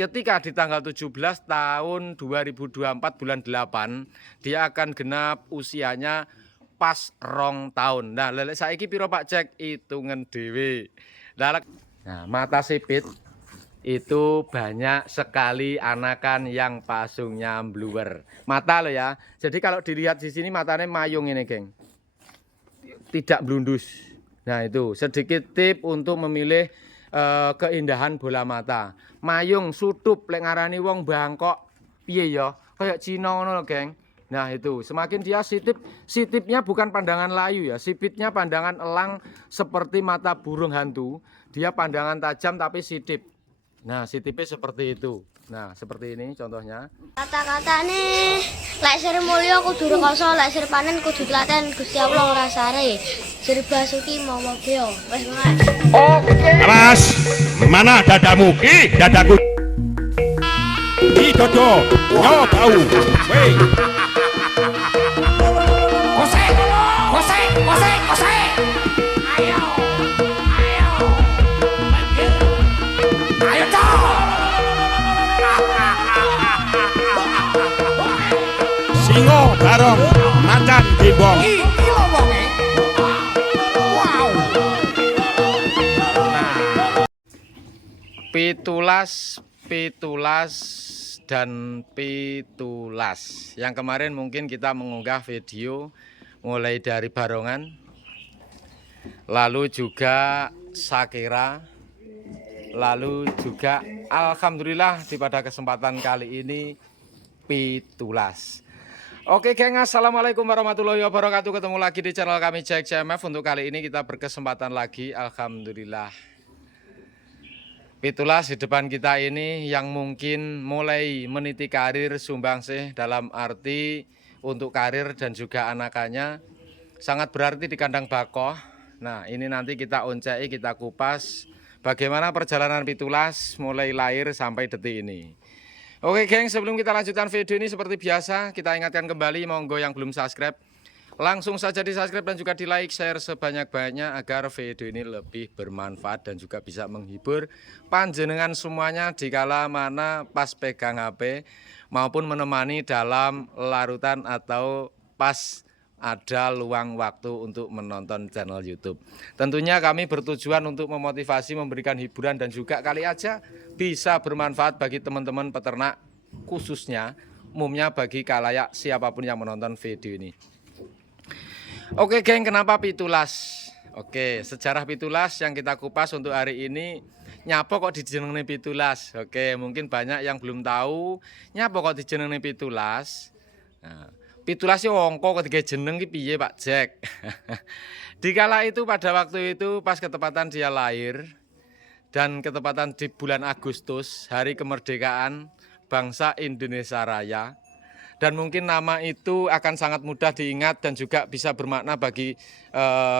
ketika di tanggal 17 tahun 2024 bulan 8 dia akan genap usianya pas 2 tahun. Nah, lelek saiki piro Pak Cek? Hitungan dhewe. Nah, mata sipit itu banyak sekali anakan yang pasungnya bluwer. Mata loh ya. Jadi kalau dilihat di sini matanya mayung ini, geng. Tidak blundus. Nah, itu sedikit tip untuk memilih keindahan bola mata. Mayung sutup lek ngarani wong bangkok piye ya? Kayak Cina ngono lho, geng. Nah, itu semakin dia sitipnya bukan pandangan layu ya, sipitnya pandangan elang seperti mata burung hantu. Dia pandangan tajam tapi sitip. Nah, sitipnya seperti itu. Nah, seperti ini contohnya. Kata-kata nih, lek sir mulya kudu rekoso, lek sir panen kudu telaten Gusti Allah ora sare. Sir basuki mau beo. Wes ngono. Oke. Mas, mana dadamu? Ih, dadaku. Ih, dodo. Yo bau. Wei. Kosek. Kosek, kosek, kosek. Ayo. Ayo. Ayo, toh. Singo barong macan dimbong. Iki lho wonge. Wow. Pitulas dan pitulas. Yang kemarin mungkin kita mengunggah video mulai dari barongan, lalu juga sakira, lalu juga alhamdulillah pada kesempatan kali ini pitulas. Oke geng, assalamualaikum warahmatullahi wabarakatuh. Ketemu lagi di channel kami Jack CMF. Untuk kali ini kita berkesempatan lagi, alhamdulillah. Pitulas di depan kita ini yang mungkin mulai meniti karir sumbangsih dalam arti untuk karir dan juga anakannya sangat berarti di kandang bakoh. Nah, ini nanti kita oncei, kita kupas bagaimana perjalanan pitulas mulai lahir sampai detik ini. Oke geng, sebelum kita lanjutkan video ini seperti biasa kita ingatkan kembali, monggo yang belum subscribe langsung saja di subscribe dan juga di like, share sebanyak-banyaknya agar video ini lebih bermanfaat dan juga bisa menghibur panjenengan semuanya dikala mana pas pegang HP maupun menemani dalam larutan atau pas ada luang waktu untuk menonton channel YouTube. Tentunya kami bertujuan untuk memotivasi, memberikan hiburan dan juga kali aja bisa bermanfaat bagi teman-teman peternak, khususnya umumnya bagi kalayak siapapun yang menonton video ini. Oke geng, kenapa pitulas? Oke, sejarah pitulas yang kita kupas untuk hari ini. Nyapa kok dijenengi pitulas? Oke, mungkin banyak yang belum tahu nyapa kok dijenengi pitulas. Nah, pitulas yo angka kok jeneng ki piye Pak Jack? Dikala itu pada waktu itu pas ketepatan dia lahir dan ketepatan di bulan Agustus, hari kemerdekaan bangsa Indonesia Raya. Dan mungkin nama itu akan sangat mudah diingat dan juga bisa bermakna bagi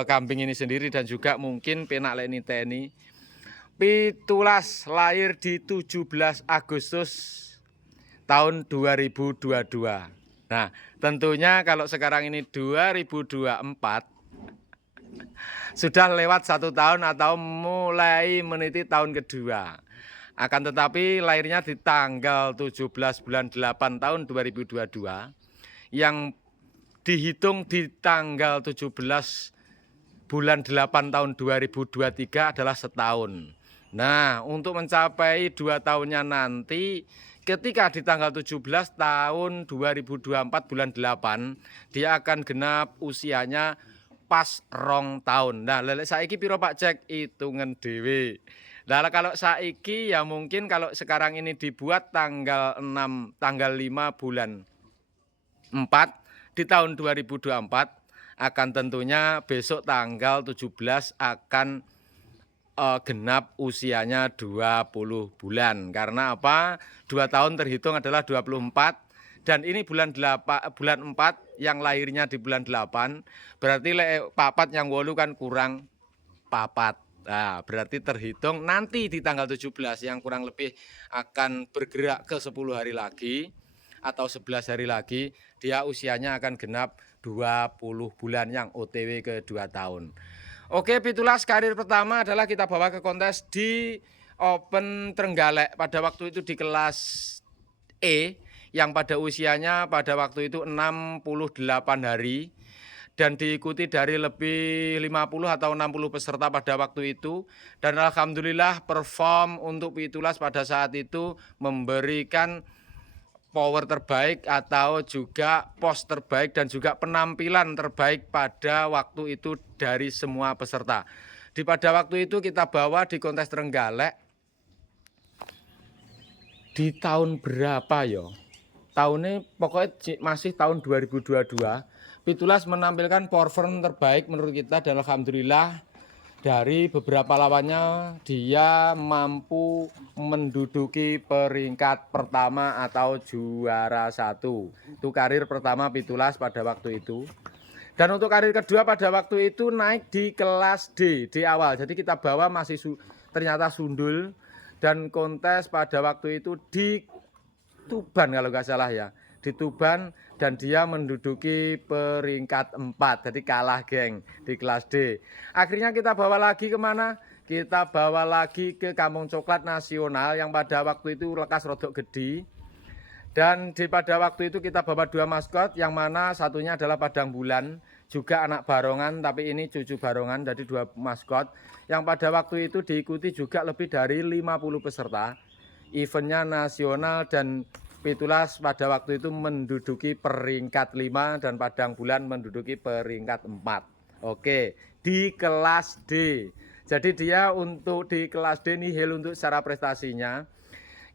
kambing ini sendiri dan juga mungkin penak leni teni. Pitulas lahir di 17 Agustus tahun 2022. Nah, tentunya kalau sekarang ini 2024 sudah lewat 1 tahun atau mulai meniti tahun kedua. Akan tetapi lahirnya di tanggal 17 bulan 8 tahun 2022 yang dihitung di tanggal 17 bulan 8 tahun 2023 adalah setahun. Nah, untuk mencapai 2 tahunnya nanti ketika di tanggal 17 tahun 2024 bulan 8 dia akan genap usianya pas 2 tahun. Nah, lelek saiki piro Pak Cek? Hitungan dhewe. Nah, kalau saiki ya mungkin kalau sekarang ini dibuat tanggal 6, tanggal 5 bulan 4 di tahun 2024 akan tentunya besok tanggal 17 akan genap usianya 20 bulan. Karena apa? 2 tahun terhitung adalah 24 dan ini bulan 4 yang lahirnya di bulan 8 berarti papat yang 8 kan kurang papat. Nah, berarti terhitung nanti di tanggal 17 yang kurang lebih akan bergerak ke 10 hari lagi atau 11 hari lagi dia usianya akan genap 20 bulan yang OTW ke 2 tahun. Oke, pitulas karir pertama adalah kita bawa ke kontes di Open Trenggalek pada waktu itu di kelas E yang pada usianya pada waktu itu 68 hari dan diikuti dari lebih 50 atau 60 peserta pada waktu itu, dan alhamdulillah perform untuk Pitulas pada saat itu memberikan power terbaik atau juga pos terbaik dan juga penampilan terbaik pada waktu itu dari semua peserta. Di pada waktu itu kita bawa di kontes Trenggalek di tahun berapa ya? Tahunnya pokoknya masih tahun 2022. Pitulas menampilkan perform terbaik menurut kita dan alhamdulillah dari beberapa lawannya dia mampu menduduki peringkat pertama atau juara 1. Itu karir pertama Pitulas pada waktu itu. Dan untuk karir kedua pada waktu itu naik di kelas D di awal. Jadi kita bawa masih ternyata sundul. Dan kontes pada waktu itu di Tuban kalau nggak salah ya, di Tuban, dan dia menduduki peringkat 4, jadi kalah geng di kelas D. Akhirnya kita bawa lagi kemana? Kita bawa lagi ke Kampung Coklat Nasional yang pada waktu itu lekas rodok gede. Dan pada waktu itu kita bawa 2 maskot, yang mana satunya adalah Padang Bulan, juga anak Barongan, tapi ini cucu Barongan, jadi 2 maskot. Yang pada waktu itu diikuti juga lebih dari 50 peserta. Eventnya nasional dan Pitulas pada waktu itu menduduki peringkat 5 dan Padang Bulan menduduki peringkat 4. Oke, di kelas D. Jadi dia untuk di kelas D nihil untuk secara prestasinya.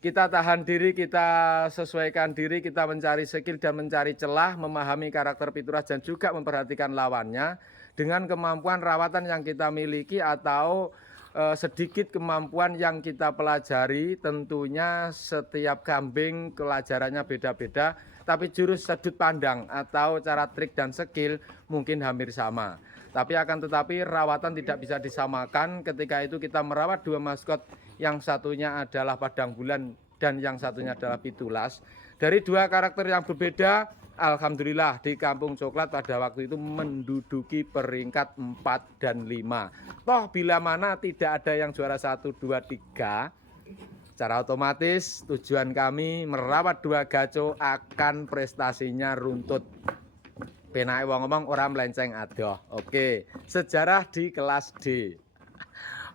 Kita tahan diri, kita sesuaikan diri, kita mencari skill dan mencari celah, memahami karakter Pitulas dan juga memperhatikan lawannya dengan kemampuan rawatan yang kita miliki atau sedikit kemampuan yang kita pelajari. Tentunya setiap kambing pelajarannya beda-beda, tapi jurus sudut pandang atau cara trik dan skill mungkin hampir sama. Tapi akan tetapi rawatan tidak bisa disamakan. Ketika itu kita merawat 2 maskot, yang satunya adalah Padang Bulan dan yang satunya adalah Pitulas. Dari 2 karakter yang berbeda, alhamdulillah di Kampung Coklat pada waktu itu menduduki peringkat 4 dan 5. Toh bila mana tidak ada yang juara 1, 2, 3, secara otomatis tujuan kami merawat 2 gaco akan prestasinya runtut. Penake wong ngomong orang melenceng adoh. Oke, sejarah di kelas D.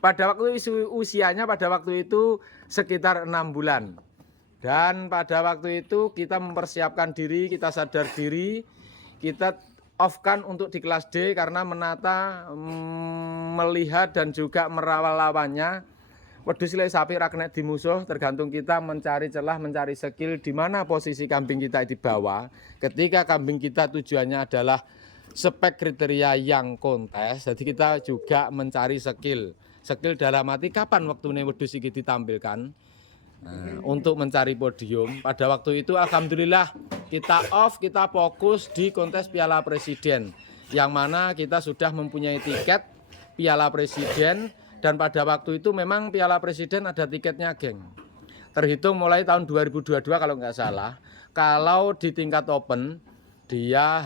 Pada waktu usianya pada waktu itu sekitar 6 bulan. Dan pada waktu itu kita mempersiapkan diri, kita sadar diri, kita off-kan untuk di kelas D karena menata, melihat dan juga merawat lawannya. Wedhus lek sapi ra kena di musuh, tergantung kita mencari celah, mencari skill di mana posisi kambing kita di bawah. Ketika kambing kita tujuannya adalah spek kriteria yang kontes, jadi kita juga mencari skill. Skill dalam arti kapan waktunya wedhus iki ditampilkan. Untuk mencari podium. Pada waktu itu alhamdulillah kita off, kita fokus di kontes Piala Presiden, yang mana kita sudah mempunyai tiket Piala Presiden. Dan pada waktu itu memang Piala Presiden ada tiketnya geng. Terhitung mulai tahun 2022 kalau nggak salah. Kalau di tingkat open dia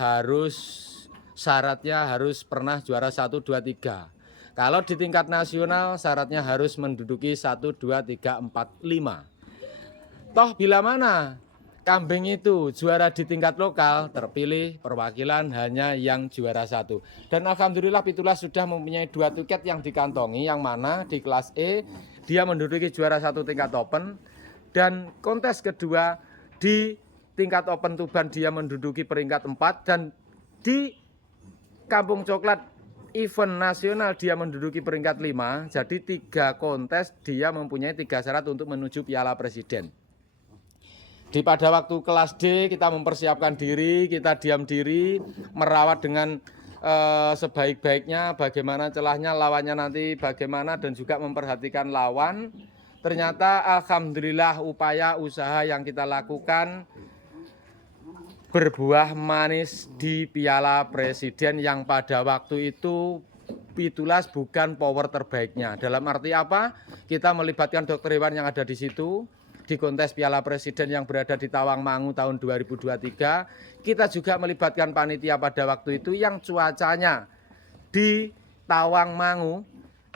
syaratnya harus pernah juara 1, 2, 3. Kalau di tingkat nasional syaratnya harus menduduki 1, 2, 3, 4, 5. Toh bila mana kambing itu juara di tingkat lokal, terpilih perwakilan hanya yang juara 1. Dan alhamdulillah Pitulas sudah mempunyai 2 tiket yang dikantongi, yang mana di kelas E dia menduduki juara 1 tingkat open, dan kontes kedua di tingkat open Tuban dia menduduki peringkat 4, dan di Kampung Coklat event nasional dia menduduki peringkat 5. Jadi 3 kontes dia mempunyai 3 syarat untuk menuju Piala Presiden. Di pada waktu kelas D kita mempersiapkan diri, kita diam diri, merawat dengan sebaik-baiknya, bagaimana celahnya, lawannya nanti bagaimana, dan juga memperhatikan lawan. Ternyata alhamdulillah upaya usaha yang kita lakukan berbuah manis di Piala Presiden, yang pada waktu itu Pitulas bukan power terbaiknya. Dalam arti apa? Kita melibatkan dokter hewan yang ada di situ. Di kontes Piala Presiden yang berada di Tawangmangu tahun 2023, kita juga melibatkan panitia pada waktu itu yang cuacanya di Tawangmangu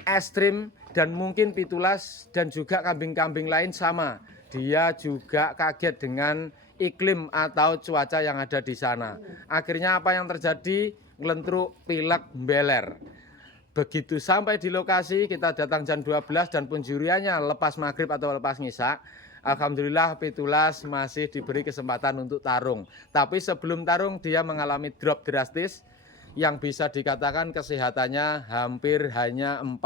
ekstrim, Dan mungkin Pitulas dan juga kambing-kambing lain sama. Dia juga kaget dengan iklim atau cuaca yang ada di sana. Akhirnya apa yang terjadi? Nglentruk, pilek, beler. Begitu sampai di lokasi, kita datang jam 12 dan penjuriannya lepas maghrib atau lepas ngisak. Alhamdulillah Pitulas masih diberi kesempatan untuk tarung. Tapi sebelum tarung dia mengalami drop drastis yang bisa dikatakan kesehatannya hampir hanya 45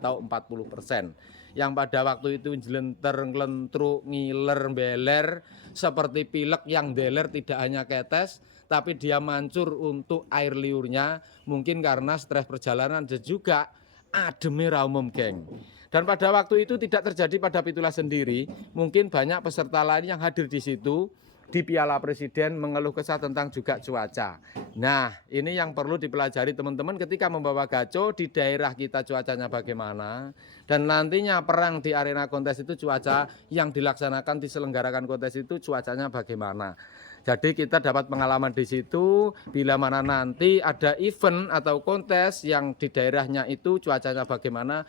atau 40%. Yang pada waktu itu jelenter, nglentruk, ngiler, beler, seperti pilek yang beler tidak hanya ketes, tapi dia mancur untuk air liurnya, mungkin karena stres perjalanan dan juga ademe ra umum, geng. Dan pada waktu itu tidak terjadi pada Pitulas sendiri, mungkin banyak peserta lain yang hadir di situ di Piala Presiden mengeluh kesah tentang juga cuaca. Nah, ini yang perlu dipelajari teman-teman ketika membawa gaco di daerah kita cuacanya bagaimana, dan nantinya perang di arena kontes itu cuaca yang dilaksanakan diselenggarakan kontes itu cuacanya bagaimana. Jadi kita dapat pengalaman di situ bila mana nanti ada event atau kontes yang di daerahnya itu cuacanya bagaimana.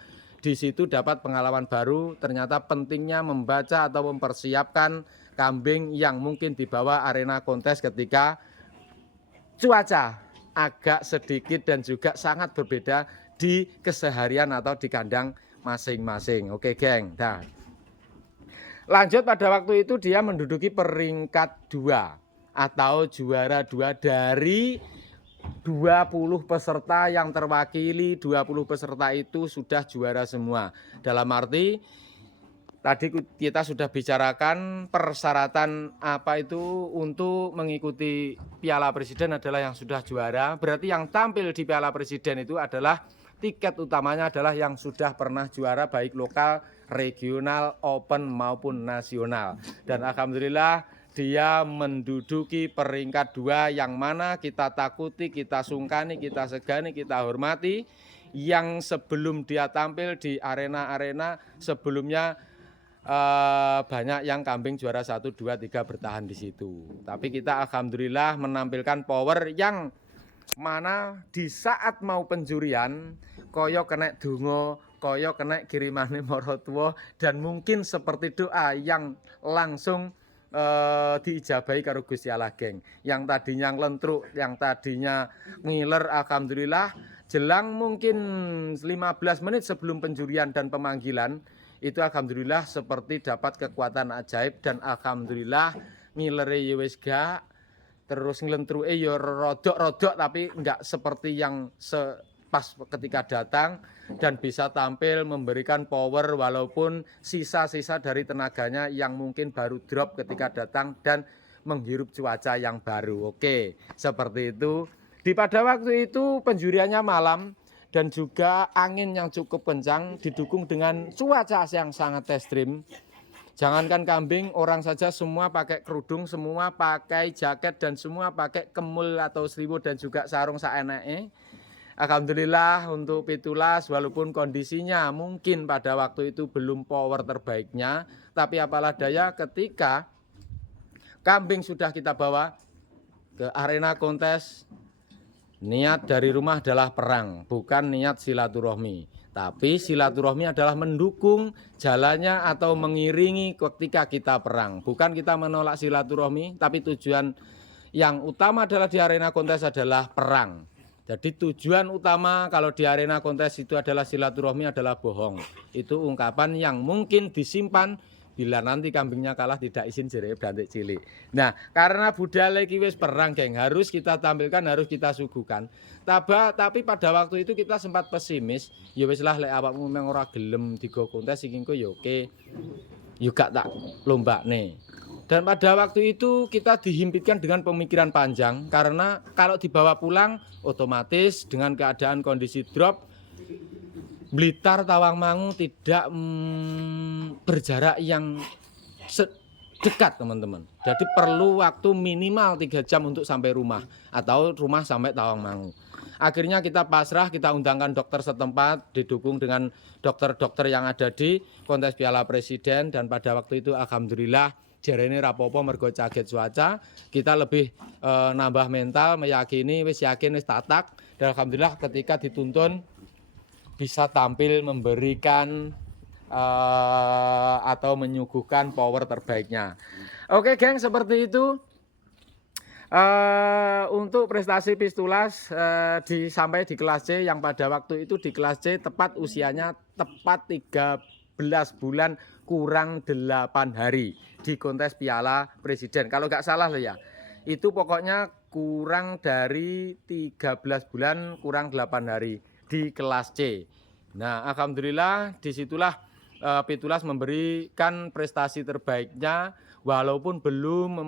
Di situ dapat pengalaman baru, ternyata pentingnya membaca atau mempersiapkan kambing yang mungkin dibawa arena kontes ketika cuaca agak sedikit dan juga sangat berbeda di keseharian atau di kandang masing-masing. Oke, geng. Nah, lanjut pada waktu itu dia menduduki peringkat 2 atau juara 2 dari 20 peserta yang terwakili. 20 peserta itu sudah juara semua. Dalam arti tadi kita sudah bicarakan persyaratan apa itu untuk mengikuti Piala Presiden adalah yang sudah juara. Berarti yang tampil di Piala Presiden itu adalah tiket utamanya adalah yang sudah pernah juara baik lokal, regional, open maupun nasional. Dan alhamdulillah dia menduduki peringkat 2 yang mana kita takuti, kita sungkani, kita segani, kita hormati. Yang sebelum dia tampil di arena-arena sebelumnya banyak yang kambing juara 1, 2, 3 bertahan di situ. Tapi kita alhamdulillah menampilkan power yang mana di saat mau penjurian koyo kena donga, koyo kena kirimane maratuwa, dan mungkin seperti doa yang langsung diijabahi karo Gusti Allah, geng. Yang tadinya nglentruk, yang tadinya ngiler, alhamdulillah jelang mungkin 15 menit sebelum penjurian dan pemanggilan itu alhamdulillah seperti dapat kekuatan ajaib, dan alhamdulillah ngilere ya wis gak, terus nglentruke ya rodok-rodok tapi enggak seperti yang pas ketika datang, dan bisa tampil memberikan power walaupun sisa-sisa dari tenaganya yang mungkin baru drop ketika datang dan menghirup cuaca yang baru. Oke, seperti itu. Di pada waktu itu penjuriannya malam dan juga angin yang cukup kencang didukung dengan cuaca yang sangat ekstrim. Jangankan kambing, orang saja semua pakai kerudung, semua pakai jaket, dan semua pakai kemul atau selimut dan juga sarung saeneke. Alhamdulillah untuk Pitulas walaupun kondisinya mungkin pada waktu itu belum power terbaiknya, tapi apalah daya ketika kambing sudah kita bawa ke arena kontes, niat dari rumah adalah perang, bukan niat silaturahmi. Tapi silaturahmi adalah mendukung jalannya atau mengiringi ketika kita perang. Bukan kita menolak silaturahmi, tapi tujuan yang utama adalah di arena kontes adalah perang. Jadi tujuan utama kalau di arena kontes itu adalah silaturahmi adalah bohong. Itu ungkapan yang mungkin disimpan bila nanti kambingnya kalah tidak izin jereke brantik cilik. Nah, karena budaya iki wis perang, geng, harus kita tampilkan, harus kita suguhkan. Tapi pada waktu itu kita sempat pesimis, ya wis lah lek awakmu memang ora gelem digo kontes iki engko ya oke. Ya gak tak lombakne. Dan pada waktu itu kita dihimpitkan dengan pemikiran panjang, karena kalau dibawa pulang otomatis dengan keadaan kondisi drop, Blitar Tawangmangu tidak berjarak yang dekat, teman-teman. Jadi perlu waktu minimal 3 jam untuk sampai rumah atau rumah sampai Tawangmangu. Akhirnya kita pasrah, kita undangkan dokter setempat didukung dengan dokter-dokter yang ada di kontes Piala Presiden, dan pada waktu itu alhamdulillah jarene rapopo mergo kaget cuaca, kita lebih nambah mental, meyakini, wis yakin, wis tatak, dan alhamdulillah ketika dituntun bisa tampil memberikan atau menyuguhkan power terbaiknya. Oke geng, seperti itu untuk prestasi Pistulas sampai di kelas C, yang pada waktu itu di kelas C tepat usianya tepat 13 bulan kurang 8 hari di kontes Piala Presiden. Kalau nggak salah loh ya, itu pokoknya kurang dari 13 bulan kurang 8 hari di kelas C. Nah alhamdulillah disitulah Pitulas memberikan prestasi terbaiknya walaupun belum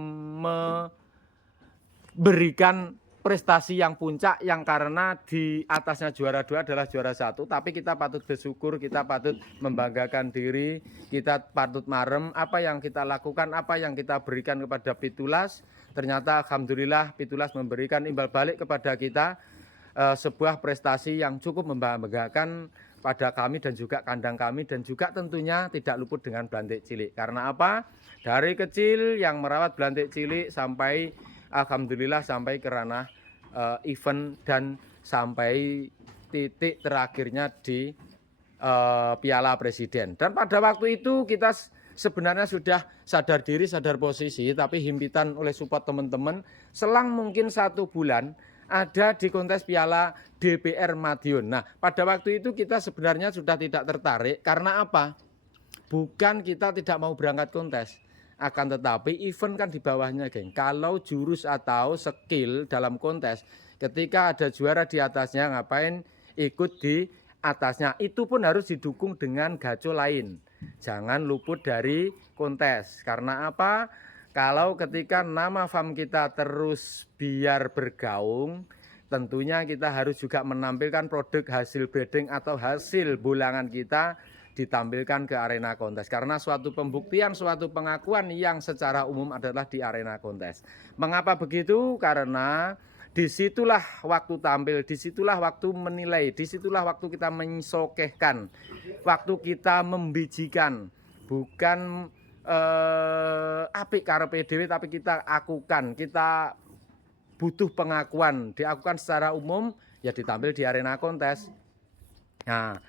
memberikan prestasi yang puncak, yang karena di atasnya juara 2 adalah juara 1, tapi kita patut bersyukur, kita patut membanggakan diri, kita patut marem apa yang kita lakukan, apa yang kita berikan kepada Pitulas. Ternyata alhamdulillah Pitulas memberikan imbal balik kepada kita sebuah prestasi yang cukup membanggakan pada kami dan juga kandang kami, dan juga tentunya tidak luput dengan belantik cilik. Karena apa? Dari kecil yang merawat belantik cilik sampai alhamdulillah sampai ke ranah event dan sampai titik terakhirnya di Piala Presiden. Dan pada waktu itu kita sebenarnya sudah sadar diri, sadar posisi, tapi himpitan oleh support teman-teman, selang mungkin 1 bulan ada di kontes Piala DPR Madiun. Nah pada waktu itu kita sebenarnya sudah tidak tertarik. Karena apa? Bukan kita tidak mau berangkat kontes, akan tetapi event kan di bawahnya geng. Kalau jurus atau skill dalam kontes, ketika ada juara di atasnya, ngapain ikut di atasnya? Itu pun harus didukung dengan gaco lain. Jangan luput dari kontes. Karena apa? Kalau ketika nama farm kita terus biar bergaung, tentunya kita harus juga menampilkan produk hasil breeding atau hasil bulangan kita ditampilkan ke arena kontes. Karena suatu pembuktian, suatu pengakuan yang secara umum adalah di arena kontes. Mengapa begitu? Karena disitulah waktu tampil, disitulah waktu menilai, disitulah waktu kita mensokehkan, waktu kita membijikan. Bukan apik karepe dhewe, tapi kita akukan, kita butuh pengakuan, diakukan secara umum ya ditampil di arena kontes. Nah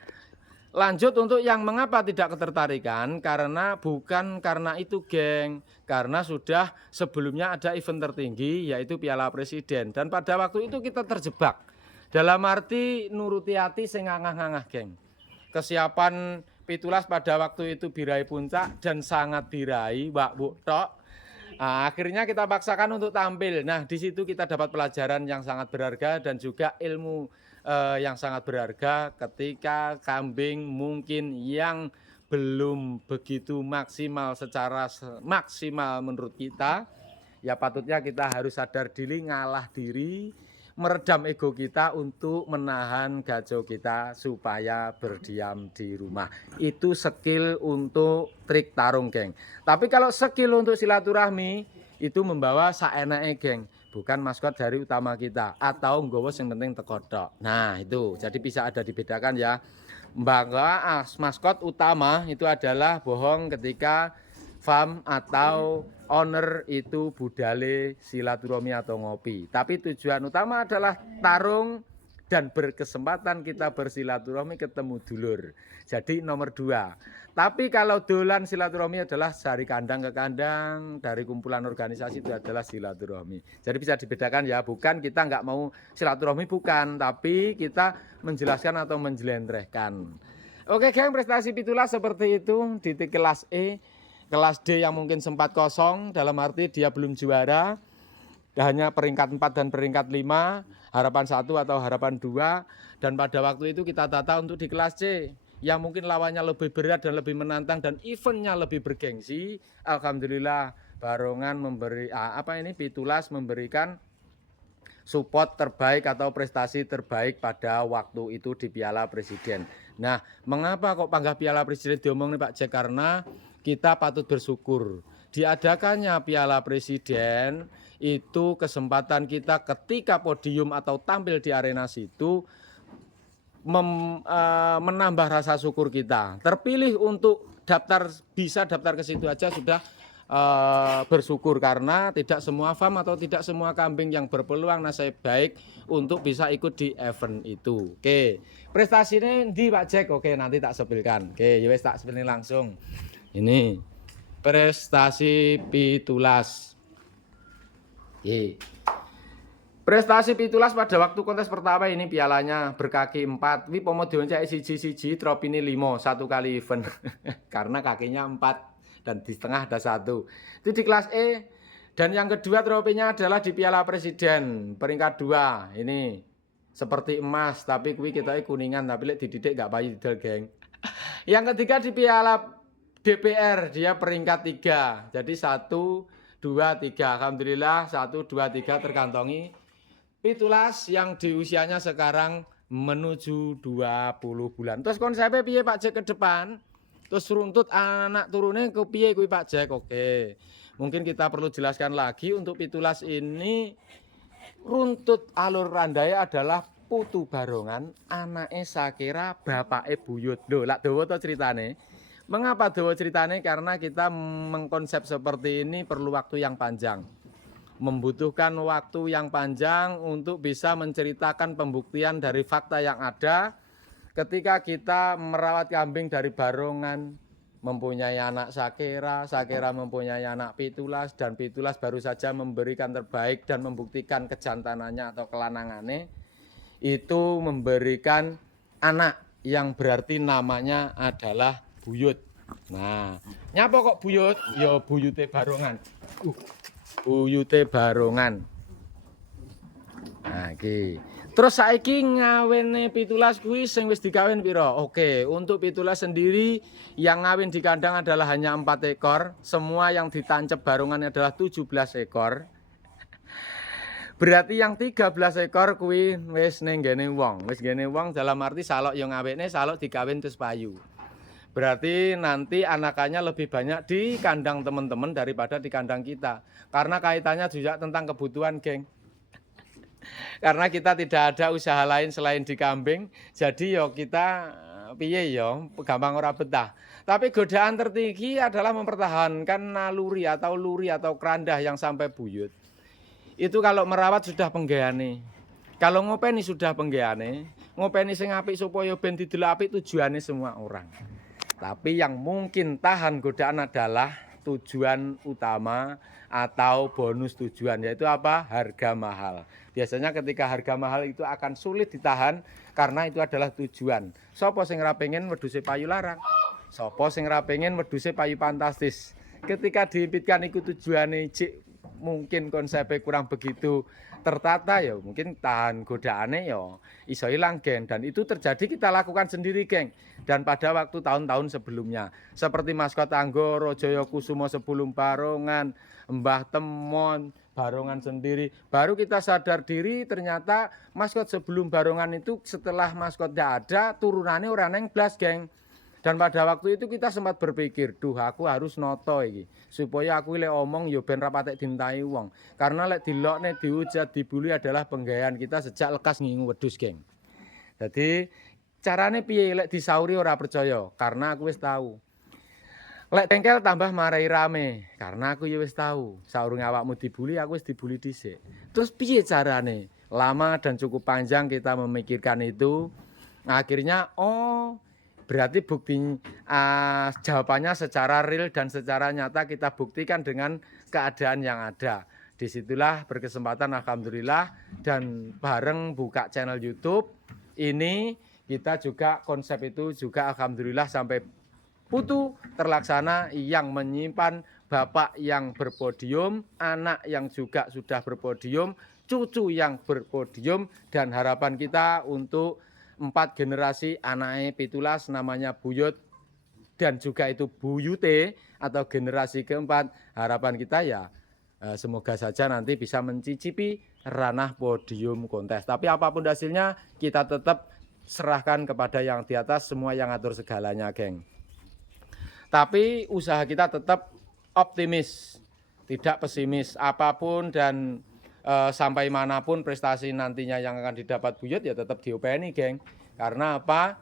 lanjut untuk yang mengapa tidak ketertarikan, karena bukan karena itu geng, karena sudah sebelumnya ada event tertinggi yaitu Piala Presiden, dan pada waktu itu kita terjebak dalam arti nuruti hati sing ngangah-ngangah geng. Kesiapan Pitulas pada waktu itu birai puncak dan sangat birai wak buk tok. Nah, akhirnya kita paksakan untuk tampil. Nah di situ kita dapat pelajaran yang sangat berharga dan juga ilmu yang sangat berharga ketika kambing mungkin yang belum begitu maksimal secara maksimal menurut kita, ya patutnya kita harus sadar diri, ngalah diri, meredam ego kita untuk menahan gajo kita supaya berdiam di rumah. Itu skill untuk trik tarung geng. Tapi kalau skill untuk silaturahmi itu membawa saenake geng, bukan maskot dari utama kita atau nggawa yang penting teko tok. Nah itu jadi bisa ada dibedakan ya. Bahwa maskot utama itu adalah bohong ketika farm atau owner itu budale silaturahmi atau ngopi. Tapi tujuan utama adalah tarung dan berkesempatan kita bersilaturahmi ketemu dulur. Jadi nomor 2. Tapi kalau dolan silaturahmi adalah dari kandang ke kandang, dari kumpulan organisasi itu adalah silaturahmi. Jadi bisa dibedakan ya, bukan kita nggak mau silaturahmi, bukan, tapi kita menjelaskan atau menjelentrehkan. Oke geng, prestasi Pitulas seperti itu di kelas E. Kelas D yang mungkin sempat kosong, dalam arti dia belum juara, hanya peringkat 4 dan peringkat 5, harapan 1 atau harapan 2. Dan pada waktu itu kita tata untuk di kelas C yang mungkin lawannya lebih berat dan lebih menantang dan eventnya lebih bergengsi. Alhamdulillah Barongan Pitulas memberikan support terbaik atau prestasi terbaik pada waktu itu di Piala Presiden. Nah mengapa kok panggah Piala Presiden diomong nih Pak Jack? Karena kita patut bersyukur diadakannya Piala Presiden itu kesempatan kita ketika podium atau tampil di arena situ menambah rasa syukur kita. Terpilih untuk bisa daftar ke situ aja sudah bersyukur karena tidak semua farm atau tidak semua kambing yang berpeluang nasib baik untuk bisa ikut di event itu. Oke, prestasinya di Pak Jack. Oke, nanti tak sepilkan. Oke, ya wes tak sepilin langsung. Ini prestasi pitulas. Oke. Prestasi pitulas pada waktu kontes pertama ini pialanya berkaki 4. Wi pomo dioncek siji tropine 5 satu kali event. Karena kakinya 4 dan di tengah ada 1. Itu di kelas E. Dan yang kedua tropinya adalah di Piala Presiden peringkat 2. Ini seperti emas tapi kuwi ketoke kuningan tapi lek dididik gak payu didol, geng. Yang ketiga di Piala DPR dia peringkat 3. Jadi 1 2 3. Alhamdulillah 1 2 3 terkantongi pitulas yang di usianya sekarang menuju 20 bulan. Terus konsepnya piye Pak Jack ke depan? Terus runtut anak turunnya ke piye kuwi Pak Jack? Oke. Mungkin kita perlu jelaskan lagi untuk pitulas ini runtut alur randaya adalah putu barongan, anake Sakira, bapake buyut. Lho, lak dawa to ceritane. Mengapa dawa ceritane? Karena kita mengkonsep seperti ini perlu waktu yang panjang. Membutuhkan waktu yang panjang untuk bisa menceritakan pembuktian dari fakta yang ada. Ketika kita merawat kambing dari barongan, mempunyai anak Sakira, Sakira mempunyai anak pitulas, dan pitulas baru saja memberikan terbaik dan membuktikan kejantanannya atau kelanangannya, itu memberikan anak yang berarti namanya adalah buyut. Nah, nyapa kok buyut? Ya buyute barongan. Buyute barongan. Nah, iki. Terus saiki ngawene pitulas kuwi sing wis dikawin pira? Oke, untuk pitulas sendiri yang ngawin di kandang adalah hanya 4 ekor. Semua yang ditancep barongan adalah 17 ekor. Berarti yang 13 ekor kuwi wis ning gene wong. Wis gene wong dalam arti salok yang ngawene, salok dikawin terus payu. Berarti nanti anakannya lebih banyak di kandang teman-teman daripada di kandang kita. Karena kaitannya juga tentang kebutuhan, geng. Karena kita tidak ada usaha lain selain di kambing, jadi yo kita piye yo gampang ora betah. Tapi godaan tertinggi adalah mempertahankan naluri atau luri atau kerandah yang sampai buyut. Itu kalau merawat sudah penggayane. Kalau ngopeni sudah penggayane, ngopeni sing apik supaya ben didelok apik tujuannya semua orang. Tapi yang mungkin tahan godaan adalah tujuan utama atau bonus tujuan, yaitu apa? Harga mahal. Biasanya ketika harga mahal itu akan sulit ditahan karena itu adalah tujuan. Sopo sing ra pengen wedhuse payu larang? Sopo sing ra pengen wedhuse payu fantastis? Ketika diimpitkan iku tujuane cik mungkin konsepnya kurang begitu tertata ya mungkin tahan godaannya ya iso hilang, geng. Dan itu terjadi kita lakukan sendiri, geng. Dan pada waktu tahun-tahun sebelumnya seperti maskot Anggoro, Joyokusumo sebelum barongan, Mbah Temon, barongan sendiri. Baru kita sadar diri ternyata maskot sebelum barongan itu setelah maskot tidak ada turunannya orang neng blas, geng. Dan pada waktu itu kita sempat berpikir, duh aku harus noto iki supaya aku lek omong yo ben ra patek dintai wong. Karena lek dilokne diujat dibuli adalah penggayaan kita sejak lekas ngingu wedhus, geng. Jadi carane piye lek disauri ora percaya? Karena aku wis tahu. Lek tengkel tambah marai rame karena aku ya wis tahu. Saurunge awakmu dibuli aku wis dibuli dhisik. Terus piye carane? Lama dan cukup panjang kita memikirkan itu. Akhirnya berarti bukti jawabannya secara real dan secara nyata kita buktikan dengan keadaan yang ada. Disitulah berkesempatan alhamdulillah dan bareng buka channel YouTube ini kita juga konsep itu juga alhamdulillah sampai putu terlaksana yang menyimpan bapak yang berpodium, anak yang juga sudah berpodium, cucu yang berpodium dan harapan kita untuk 4 generasi anaknya pitulas namanya buyut dan juga itu buyute atau generasi keempat. Harapan kita ya semoga saja nanti bisa mencicipi ranah podium kontes. Tapi apapun hasilnya kita tetap serahkan kepada yang di atas, semua yang atur segalanya, geng. Tapi usaha kita tetap optimis, tidak pesimis apapun dan sampai manapun prestasi nantinya yang akan didapat buyut ya tetap diopeni, geng. Karena apa?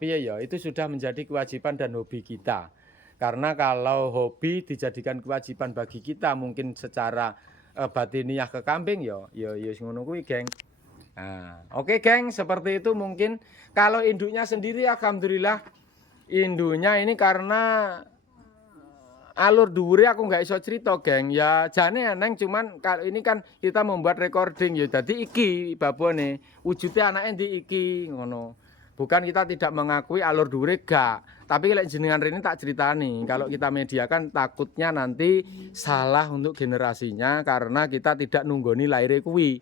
Piye ya, itu sudah menjadi kewajiban dan hobi kita. Karena kalau hobi dijadikan kewajiban bagi kita mungkin secara batiniah ke kambing ya ngono kuwi, geng. Nah, oke geng, seperti itu mungkin. Kalau induknya sendiri alhamdulillah induknya ini karena alur dhuwure aku nggak iso cerita, geng. Ya jane neng cuman kalau ini kan kita membuat recording ya dadi iki babone. Wujude anake ndi iki ngono. Bukan kita tidak mengakui alur dhuwure gak. Tapi lek jenengan rene tak ceritani, kalau kita mediakan takutnya nanti salah untuk generasinya karena kita tidak nunggoni laire kuwi.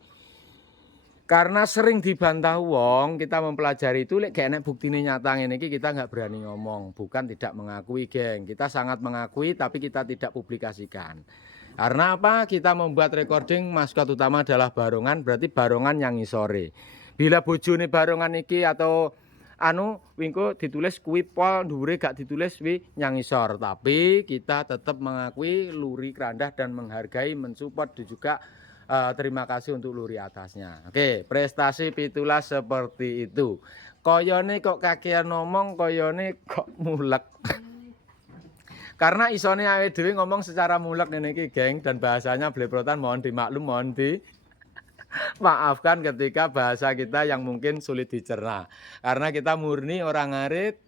Karena sering dibantah wong, kita mempelajari itu lek gak enek buktine nyata ngene iki kita nggak berani ngomong, bukan tidak mengakui, geng. Kita sangat mengakui tapi kita tidak publikasikan. Karena apa? Kita membuat recording maskot utama adalah barongan, berarti barongan yang ngisore. Bila bojone barongan iki atau wingko ditulis kuwi pol dhuwure gak ditulis wi nyang ngisor, tapi kita tetap mengakui luri kerandah dan menghargai, mensupport dan juga terima kasih untuk luri atasnya. Oke, prestasi pitulas seperti itu. Koyone kok kakean ngomong, koyone kok mulek. Karena isone awake dhewe ngomong secara mulek ngene iki, geng, dan bahasanya beleprotan, mohon dimaklum, mohon maafkan ketika bahasa kita yang mungkin sulit dicerna. Karena kita murni orang ngarit,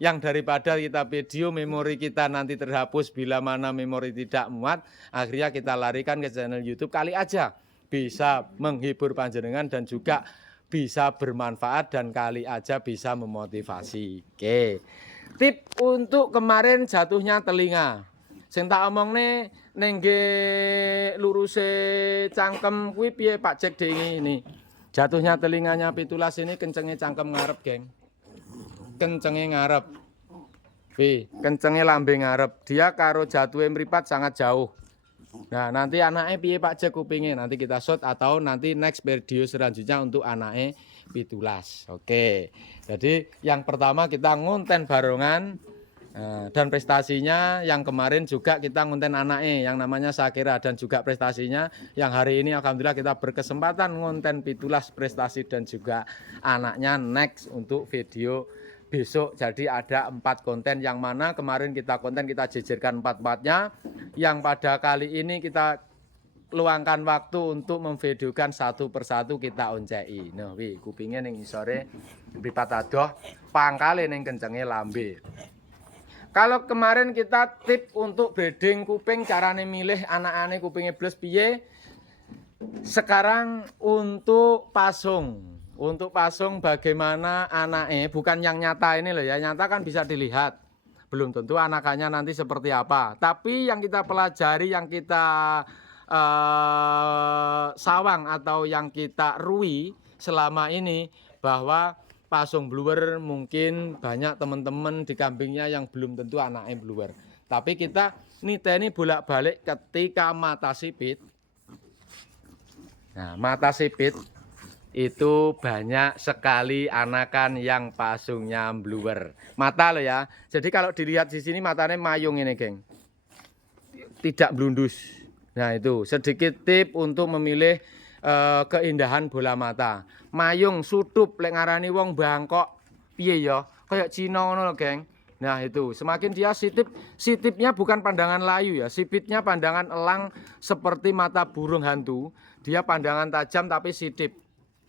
yang daripada kita video memori kita nanti terhapus bila mana memori tidak muat, akhirnya kita larikan ke channel YouTube, kali aja bisa menghibur panjenengan dan juga bisa bermanfaat dan kali aja bisa memotivasi. Oke. Tip untuk kemarin jatuhnya telinga. Sing tak omongne ning luruse cangkem kuwi piye Pak Cek Dengi ini. Jatuhnya telinganya pitulas ini kencenge cangkem ngarep, geng. Kencenge ngarep. Kencenge lambe ngarep. Dia karo jatuhe mripat sangat jauh. Nah, nanti anaknya piye Pak Cek kupingnya nanti kita shot atau nanti next video selanjutnya untuk anaknya pitulas. Oke. Jadi yang pertama kita ngonten barongan dan prestasinya yang kemarin juga kita ngonten anaknya yang namanya Sakira dan juga prestasinya yang hari ini alhamdulillah kita berkesempatan ngonten pitulas prestasi dan juga anaknya next untuk video besok. Jadi ada 4 konten yang mana kemarin kita konten kita jejerkan 4-4-nya, yang pada kali ini kita luangkan waktu untuk memvideokan satu persatu kita onceki. Nah, wi kupingnya ning isore mripat adoh, pangkale ning kencenge lambe. Kalau kemarin kita tip untuk breeding kuping, carane milih anakane kupingnya bles piye. Sekarang untuk pasung. Untuk pasung bagaimana anaknya, bukan yang nyata ini loh ya, nyata kan bisa dilihat. Belum tentu anakannya nanti seperti apa. Tapi yang kita pelajari, yang kita sawang atau yang kita rui selama ini, bahwa pasung bluer mungkin banyak teman-teman di kambingnya yang belum tentu anaknya bluer. Tapi kita niteni bolak-balik ketika mata sipit. Nah, mata sipit itu banyak sekali anakan yang pasungnya bluer. Mata loh ya. Jadi kalau dilihat di sini matanya mayung ini, geng. Tidak blundus. Nah, itu sedikit tip untuk memilih keindahan bola mata. Mayung sutup lek ngarani wong bangkok piye ya? Kayak Cina ngono lho, geng. Nah, itu semakin dia sitipnya bukan pandangan layu ya. Sipitnya pandangan elang seperti mata burung hantu. Dia pandangan tajam tapi sitip.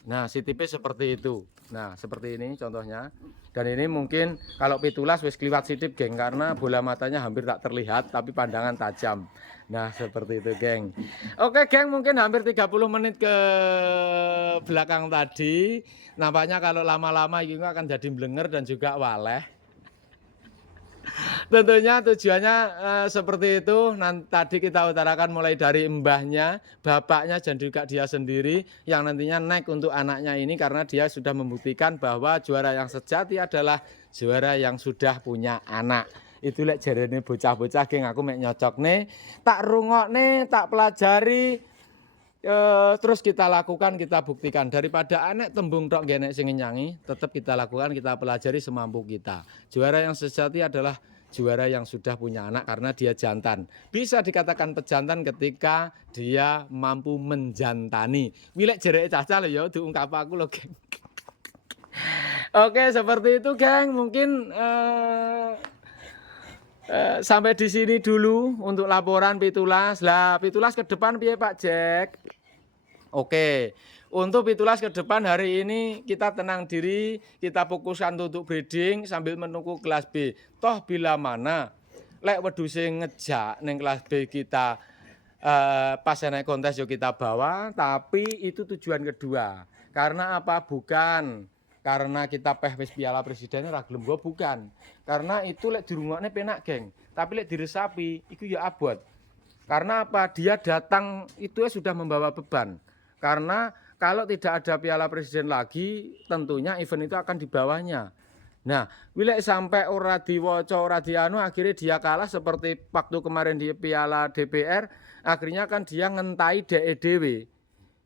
Nah, sitipnya seperti itu. Nah, seperti ini contohnya. Dan ini mungkin kalau pitulas wis kliwat sitip, geng, karena bola matanya hampir tak terlihat tapi pandangan tajam. Nah, seperti itu, geng. Oke, geng, mungkin hampir 30 menit ke belakang tadi. Nampaknya kalau lama-lama ini akan jadi blenger dan juga waleh. Tentunya tujuannya seperti itu. Nanti tadi kita utarakan mulai dari mbahnya, bapaknya dan juga dia sendiri yang nantinya naik untuk anaknya ini karena dia sudah membuktikan bahwa juara yang sejati adalah juara yang sudah punya anak. Itu lek jarene bocah-bocah, geng, aku mek nyocokne, tak rungokne, tak pelajari, terus kita lakukan, kita buktikan. Daripada anek tembung tok genek sing nyanyi, tetap kita lakukan, kita pelajari semampu kita. Juara yang sejati adalah juara yang sudah punya anak karena dia jantan. Bisa dikatakan pejantan ketika dia mampu menjantani. Wilek jereke caca lho ya diungkap aku lho, geng. Oke, seperti itu, geng. Mungkin Sampai di sini dulu untuk laporan Pitulas. Lah, Pitulas ke depan piye Pak Jack? Oke. Untuk Pitulas ke depan hari ini kita tenang diri, kita fokuskan untuk breeding sambil menunggu kelas B. Toh bila mana lek wedhuse ngejak ning kelas B kita pas naik kontes yo kita bawa, tapi itu tujuan kedua. Karena apa? Bukan karena kita peh wis piala presiden ora gelem gua, bukan. Karena itu lek dirungokne penak, geng. Tapi lek diresapi iku ya abot. Karena apa? Dia datang itu sudah membawa beban. Karena kalau tidak ada piala presiden lagi, tentunya event itu akan di bawahnya. Nah, wilek sampai ora diwaca ora dianu, akhirnya dia kalah seperti waktu kemarin di piala DPR, akhirnya kan dia ngentai DEDW.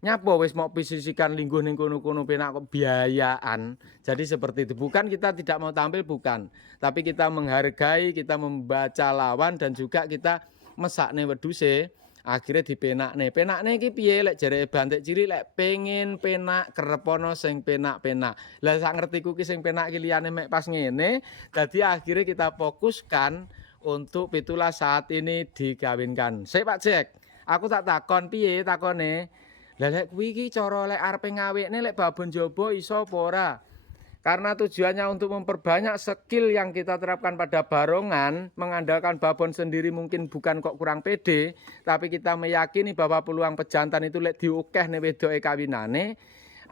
Nyapa wis mau posisikan lingguh ning kono-kono penak kok biayaan. Jadi seperti itu. Bukan kita tidak mau tampil, bukan. Tapi kita menghargai, kita membaca lawan dan juga kita mesakne wedhuse. Akhirnya dipenakne. Penakne iki piye lek jare Bantik Ciri lek pengen penak kerepono sing penak-penak. Lah sak ngertiku ki sing penak ki liyane mek pas ngene. Dadi akhirnya kita fokuskan untuk Pitulas saat ini dikawinkan. Sik Pak Jack, aku tak takon piye takone? Lah lek kuwi iki cara lek arepe ngawekne lek babon jaba iso apa ora? Karena tujuannya untuk memperbanyak skill yang kita terapkan pada barongan, mengandalkan babon sendiri mungkin bukan kok kurang pede, tapi kita meyakini bahwa peluang pejantan itu lek diukeh wedoke kawinane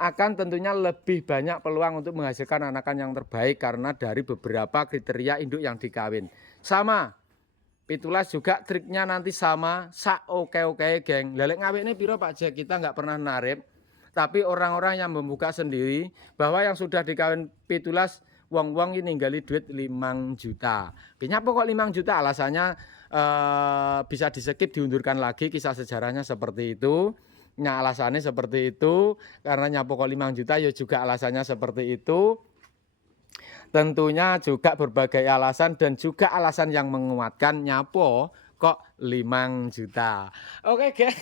akan tentunya lebih banyak peluang untuk menghasilkan anakan yang terbaik karena dari beberapa kriteria induk yang dikawin. Sama Pitulas juga triknya nanti sama, sak oke-oke geng. Lelek ngawekne piro Pak Jack, kita nggak pernah narip. Tapi orang-orang yang membuka sendiri bahwa yang sudah dikawin Pitulas wong-wong ini ninggali duit 5 juta. Kenapa kok 5 juta? Alasannya bisa di-skip, diundurkan lagi, kisah sejarahnya seperti itu. Nah, alasannya seperti itu karena nyapo kok 5 juta ya juga alasannya seperti itu. Tentunya juga berbagai alasan dan juga alasan yang menguatkan nyapo kok 5 juta. Oke, geng.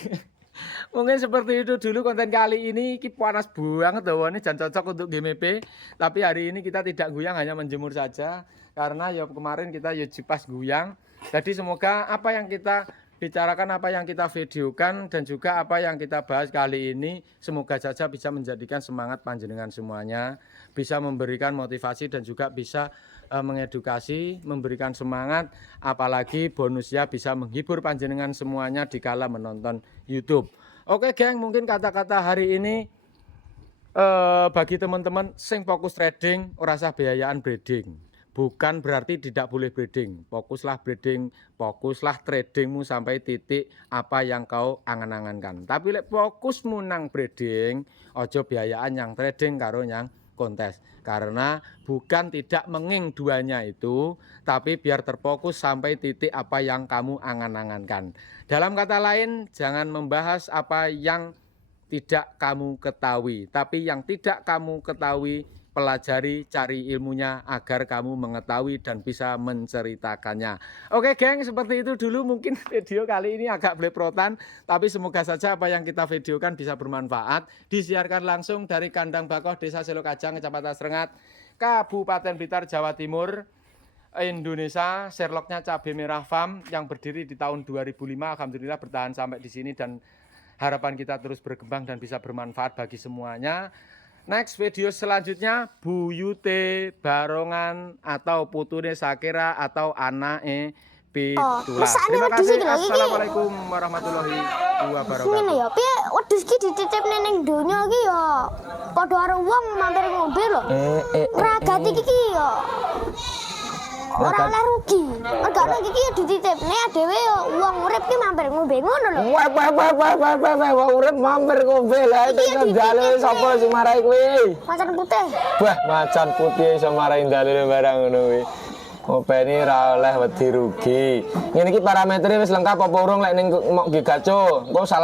Mungkin seperti itu dulu konten kali ini. Ki panas banget ini dan cocok untuk GMP. Tapi hari ini kita tidak guyang, hanya menjemur saja. Karena ya kemarin kita ya pas guyang. Jadi semoga apa yang kita bicarakan, apa yang kita videokan dan juga apa yang kita bahas kali ini, semoga saja bisa menjadikan semangat panjenengan semuanya, bisa memberikan motivasi dan juga bisa mengedukasi, memberikan semangat, apalagi bonusnya bisa menghibur panjenengan semuanya dikala menonton YouTube. Oke geng, mungkin kata-kata hari ini bagi teman-teman sing fokus trading, ora usah biayaan breeding. Bukan berarti tidak boleh breeding. Fokuslah breeding, fokuslah tradingmu sampai titik apa yang kau angan-angankan. Tapi lek fokusmu nang breeding, ojo biayaan yang trading karo yang kontes. Karena bukan tidak menging duanya itu, tapi biar terfokus sampai titik apa yang kamu angan-angankan. Dalam kata lain, jangan membahas apa yang tidak kamu ketahui, tapi yang tidak kamu ketahui, pelajari, cari ilmunya agar kamu mengetahui dan bisa menceritakannya. Oke geng, seperti itu dulu mungkin video kali ini agak beleprotan, tapi semoga saja apa yang kita videokan bisa bermanfaat. Disiarkan langsung dari Kandang Bakoh, Desa Selokajang, Kecamatan Srengat, Kabupaten Blitar, Jawa Timur, Indonesia. Sherlocknya Cabai Merah Farm yang berdiri di tahun 2005, alhamdulillah bertahan sampai di sini dan harapan kita terus berkembang dan bisa bermanfaat bagi semuanya. Next video selanjutnya Buyute Barongan atau putune Sakira atau anake Pitulas. Terima kasih. Assalamualaikum warahmatullahi wabarakatuh. Ngene ya, piye wedhus ki dititipne ning donya iki ya padha karo wong mampir ngombe lho. Ngragati iki ya ora oleh rugi. Mergane iki ya dititipne dhewe ya wong urip ki mampir ngombe ngono lho. Wong urip mampir ngombe lah iki dalil sapa sing marai kuwi? Macan putih. Wah, macan putih iso marai dalil barang ngono kuwi. Ngopeni ra oleh wedi rugi. Ngene iki parametere wis lengkap apa urung lek ning mok Gigaco. Engko salah